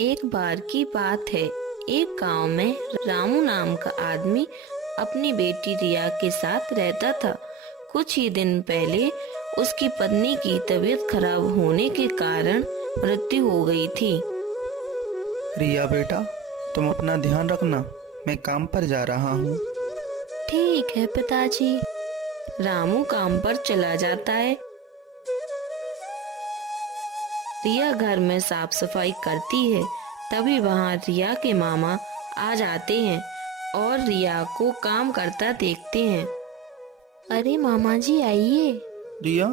एक बार की बात है। एक गांव में रामू नाम का आदमी अपनी बेटी रिया के साथ रहता था। कुछ ही दिन पहले उसकी पत्नी की तबीयत खराब होने के कारण मृत्यु हो गई थी। रिया बेटा, तुम अपना ध्यान रखना, मैं काम पर जा रहा हूँ। ठीक है पिताजी। रामू काम पर चला जाता है। रिया घर में साफ सफाई करती है। तभी वहाँ रिया के मामा आ जाते हैं और रिया को काम करता देखते हैं। अरे मामा जी आइए। रिया,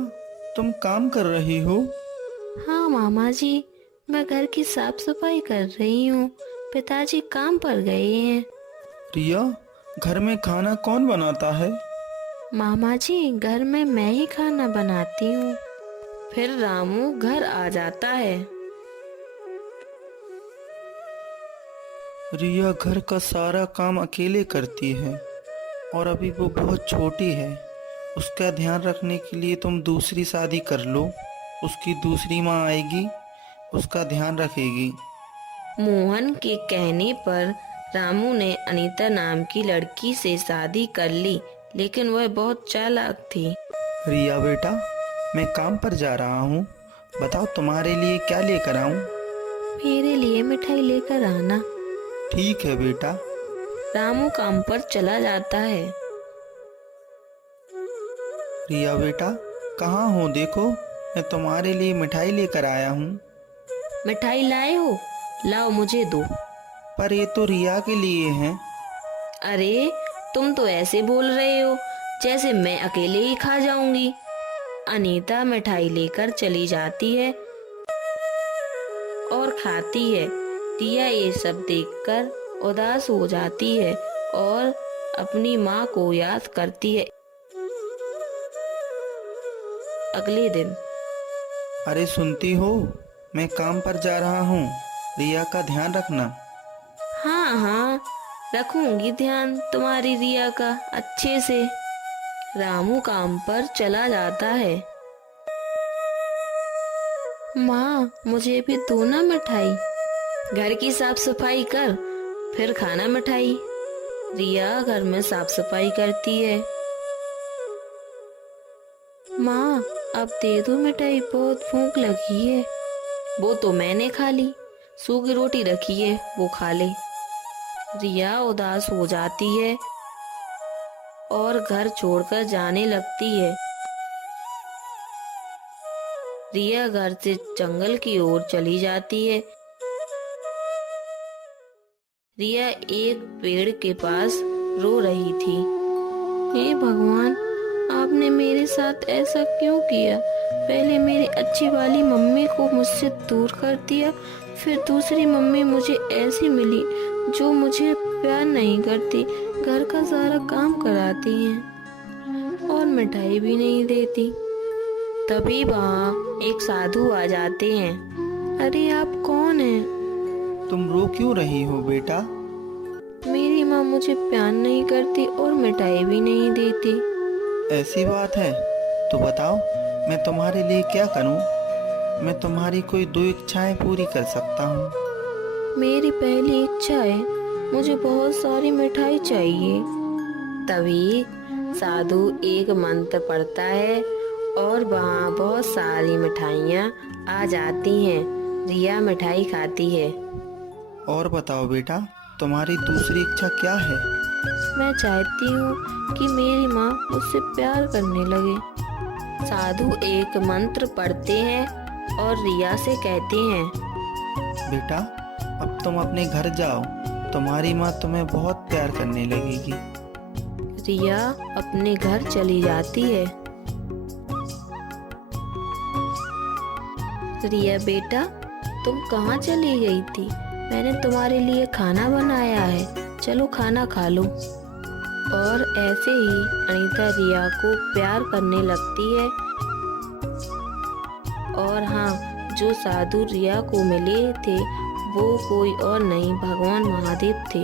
तुम काम कर रही हो? हाँ मामा जी, मैं घर की साफ सफाई कर रही हूँ। पिताजी काम पर गए हैं। रिया, घर में खाना कौन बनाता है? मामा जी, घर में मैं ही खाना बनाती हूँ। फिर रामू घर आ जाता है। रिया घर का सारा काम अकेले करती है और अभी वो बहुत छोटी है। उसका ध्यान रखने के लिए तुम दूसरी शादी कर लो। उसकी दूसरी माँ आएगी, उसका ध्यान रखेगी। मोहन के कहने पर रामू ने अनीता नाम की लड़की से शादी कर ली, लेकिन वह बहुत चालाक थी। रिया बेटा, मैं काम पर जा रहा हूँ। बताओ तुम्हारे लिए क्या लेकर आऊँ? मेरे लिए मिठाई लेकर आना। ठीक है बेटा। रामू काम पर चला जाता है। रिया बेटा, कहाँ हो? देखो, मैं तुम्हारे लिए मिठाई लेकर आया हूँ। मिठाई लाए हो? लाओ मुझे दो। पर ये तो रिया के लिए है। अरे, तुम तो ऐसे बोल रहे हो जैसे मैं अकेले ही खा जाऊंगी। अनीता मिठाई लेकर चली जाती है और खाती है। रिया ये सब देखकर उदास हो जाती है और अपनी माँ को याद करती है। अगले दिन। अरे सुनती हो, मैं काम पर जा रहा हूँ। रिया का ध्यान रखना। हाँ हाँ, रखूंगी ध्यान तुम्हारी रिया का अच्छे से। रामू काम पर चला जाता है। माँ, मुझे भी दो ना मिठाई। घर की साफ सफाई कर, फिर खाना मिठाई। रिया घर में साफ सफाई करती है। माँ, अब दे दो मिठाई, बहुत भूख लगी है। वो तो मैंने खा ली, सूखी रोटी रखी है, वो खा ले। रिया उदास हो जाती है और घर छोड़कर जाने लगती है। रिया घर से जंगल की ओर चली जाती है। रिया एक पेड़ के पास रो रही थी। हे भगवान, आपने मेरे साथ ऐसा क्यों किया? पहले मेरी अच्छी वाली मम्मी को मुझसे दूर कर दिया, फिर दूसरी मम्मी मुझे ऐसी मिली जो मुझे प्यार नहीं करती, घर का सारा काम कराती हैं और मिठाई भी नहीं देती। तभी वहाँ एक साधु आ जाते हैं। अरे आप कौन हैं? तुम रो क्यों रही हो बेटा? मेरी माँ मुझे प्यार नहीं करती और मिठाई भी नहीं देती। ऐसी बात है तो बताओ, मैं तुम्हारे लिए क्या करूं? मैं तुम्हारी कोई दो इच्छाएं पूरी कर सकता हूं। मेरी पहली इच्छा है, मुझे बहुत सारी मिठाई चाहिए। तभी साधु एक मंत्र पढ़ता है और वहाँ बहुत सारी मिठाइयाँ आ जाती हैं। रिया मिठाई खाती है। और बताओ बेटा, तुम्हारी दूसरी इच्छा क्या है? मैं चाहती हूँ कि मेरी माँ मुझसे प्यार करने लगे। साधु एक मंत्र पढ़ते हैं और रिया से कहते हैं, बेटा, अब तुम अपने घर जाओ, तुम्हारी माँ तुम्हें बहुत प्यार करने लगेगी। रिया अपने घर चली जाती है। रिया बेटा, तुम कहाँ चली गई थी? मैंने तुम्हारे लिए खाना बनाया है, चलो खाना खा लो। और ऐसे ही अनीता रिया को प्यार करने लगती है। और हाँ, जो साधु रिया को मिले थे वो कोई और नहीं, भगवान महादेव थे।